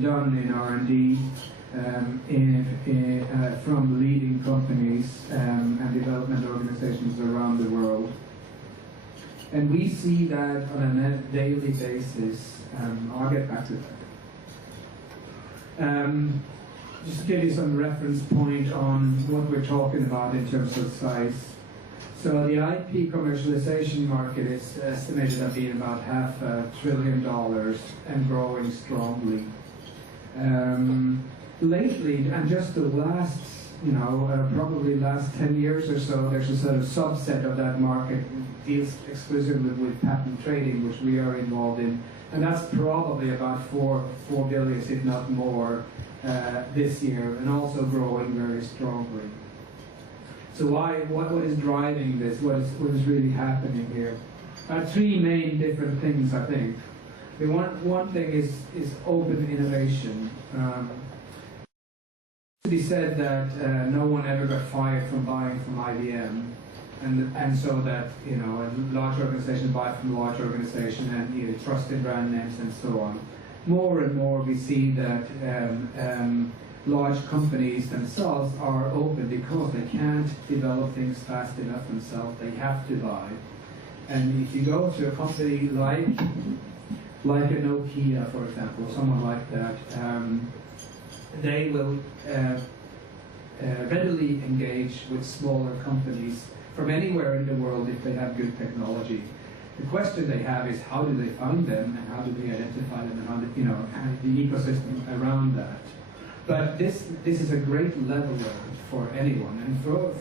done in R&D from leading companies and development organizations around the world. And we see that on a daily basis. I'll get back to that. Just to give you some reference point on what we're talking about in terms of size. So the IP commercialization market is estimated at being about $500 billion and growing strongly. Lately, and just the last, probably last 10 years or so, there's a sort of subset of that market deals exclusively with patent trading, which we are involved in, and that's probably about $4 billion, if not more, this year, and also growing very strongly. So what is driving this? What is really happening here? Three main different things, I think. The one thing is open innovation. It be said that no one ever got fired from buying from IBM, and so that a large organization buy from a large organization, and trusted brand names and so on. More and more we see that large companies themselves are open because they can't develop things fast enough themselves. They have to buy. And if you go to a company like a Nokia, for example, someone like that, they will readily engage with smaller companies from anywhere in the world if they have good technology. The question they have is how do they find them, and how do they identify them, and how the ecosystem around that. But this is a great leveler for anyone, and for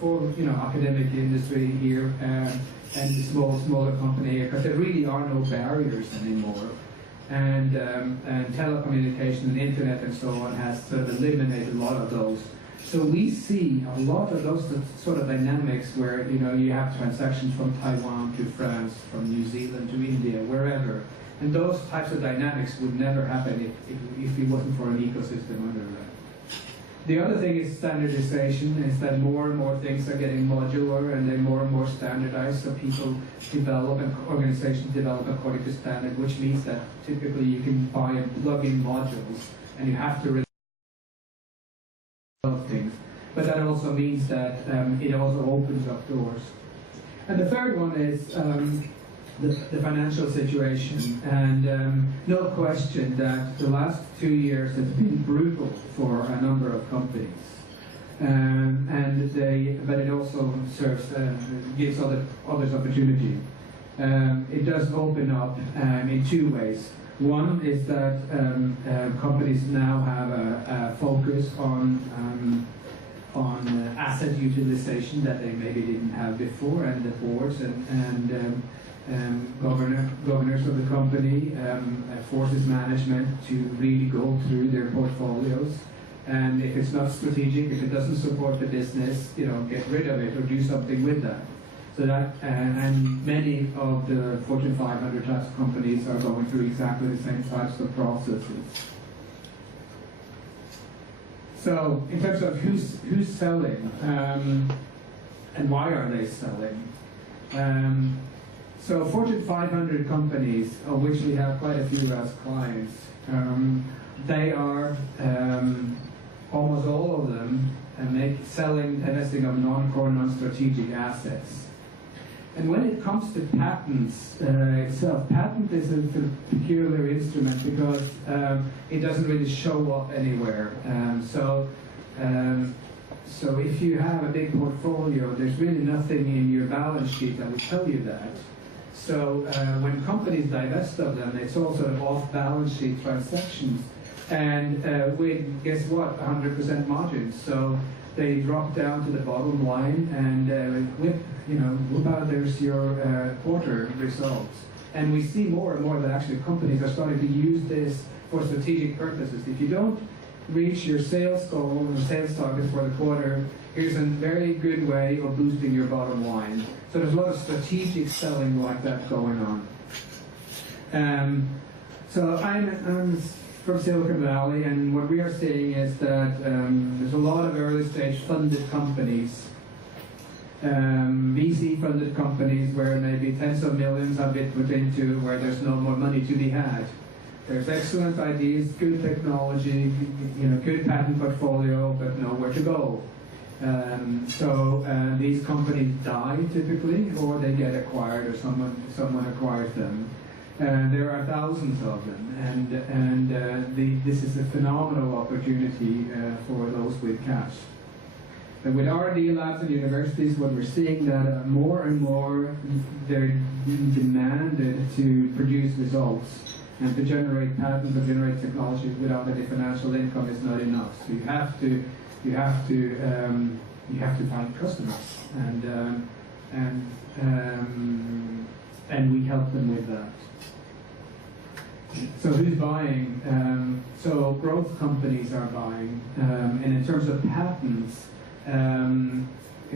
academic industry here and the smaller company here, because there really are no barriers anymore. And telecommunication and internet and so on has sort of eliminated a lot of those. So we see a lot of those sort of dynamics where you have transactions from Taiwan to France, from New Zealand to India, wherever. And those types of dynamics would never happen if it wasn't for an ecosystem under that. The other thing is standardization, is that more and more things are getting modular and they're more and more standardized, so people develop and organizations develop according to standard, which means that typically you can buy and plug in modules and you have to resolve things. But that also means that it also opens up doors. And the third one is the financial situation, and no question that the last 2 years has been brutal for a number of companies, but it also serves gives others opportunity. It does open up in two ways. One is that companies now have a focus on asset utilization that they maybe didn't have before, and the boards and governors of the company forces management to really go through their portfolios, and if it's not strategic, if it doesn't support the business, get rid of it or do something with that. So that and many of the Fortune 500 types of companies are going through exactly the same types of processes. So in terms of who's selling and why are they selling? So Fortune 500 companies, of which we have quite a few as clients, they are almost all of them divesting of non-core, non-strategic assets. And when it comes to patents itself, patent is a peculiar instrument because it doesn't really show up anywhere. So if you have a big portfolio, there's really nothing in your balance sheet that will tell you that. So when companies divest of them, it's all sort of off-balance sheet transactions, and with, guess what, 100% margins. So they drop down to the bottom line, and whip out, there's your quarter results. And we see more and more that actually companies are starting to use this for strategic purposes. If you don't reach your sales goal or sales target for the quarter, here's a very good way of boosting your bottom line. So there's a lot of strategic selling like that going on. So I'm from Silicon Valley, and what we are seeing is that there's a lot of early stage funded companies, VC funded companies where maybe tens of millions have been put into, where there's no more money to be had. There's excellent ideas, good technology, good patent portfolio, but nowhere to go. These companies die typically, or they get acquired, or someone acquires them. There are thousands of them, and this is a phenomenal opportunity for those with cash. And with R&D labs and universities, what we're seeing that more and more they're demanded to produce results, and to generate patents or generate technology without any financial income is not enough. So you have to find customers, and we help them with that. So who's buying? So growth companies are buying, and in terms of patents,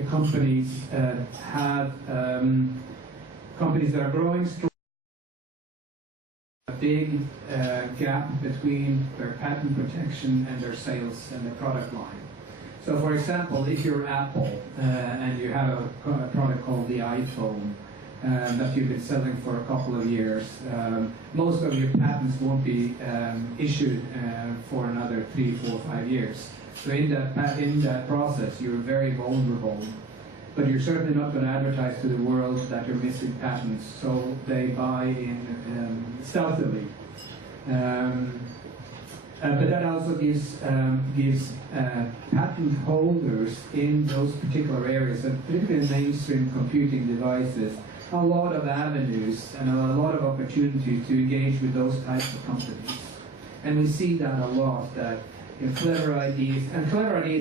companies have companies that are growing strong. A big gap between their patent protection and their sales and their product line. So, for example, if you're Apple and you have a product called the iPhone that you've been selling for a couple of years, most of your patents won't be issued for another 3, 4, 5 years. So in that process, you're very vulnerable. But you're certainly not going to advertise to the world that you're missing patents, so they buy in stealthily. But that also gives patent holders in those particular areas, and particularly in mainstream computing devices, a lot of avenues and a lot of opportunity to engage with those types of companies. And we see that a lot, that clever ideas,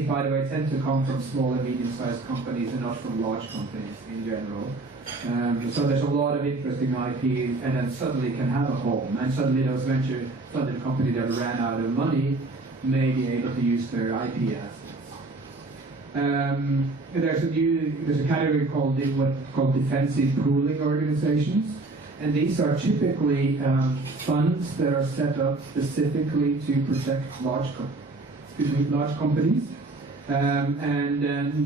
by the way, tend to come from small and medium-sized companies and not from large companies in general. So there's a lot of interesting IP, and then suddenly can have a home, and suddenly those venture-funded companies that ran out of money may be able to use their IP assets. There's a category called defensive pooling organizations. And these are typically funds that are set up specifically to protect large companies. And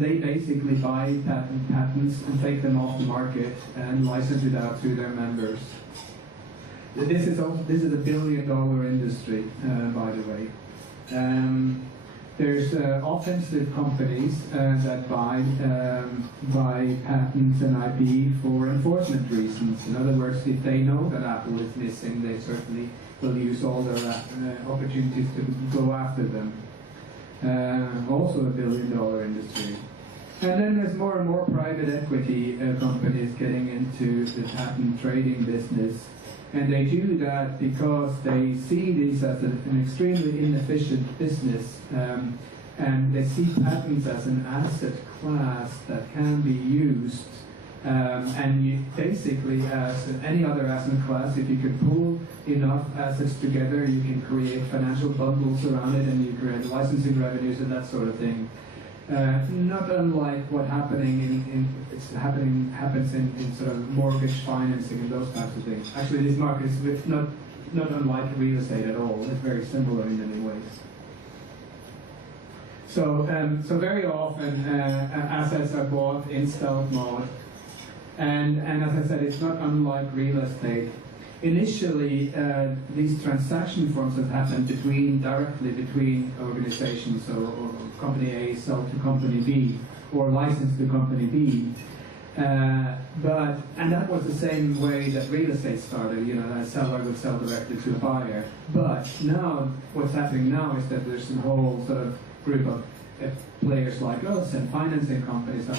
they basically buy patents and take them off the market and license it out to their members. This is a $1 billion industry, by the way. There's offensive companies that buy patents and IP for enforcement reasons. In other words, if they know that Apple is missing, they certainly will use all their opportunities to go after them. Also a $1 billion industry. And then there's more and more private equity companies getting into the patent trading business. And they do that because they see these as an extremely inefficient business, and they see patents as an asset class that can be used. And you basically, as any other asset class, if you can pool enough assets together, you can create financial bundles around it, and you create licensing revenues and that sort of thing. Not unlike what happens in sort of mortgage financing and those types of things. Actually, this market is not unlike real estate at all. It's very similar in many ways. So very often assets are bought in stealth mode, and as I said, it's not unlike real estate. Initially, these transaction forms have happened directly between organizations, or company A sold to company B, or licensed to company B. And that was the same way that real estate started. A seller would sell directly to a buyer. But now, what's happening now is that there's a whole sort of group of players like us and financing companies,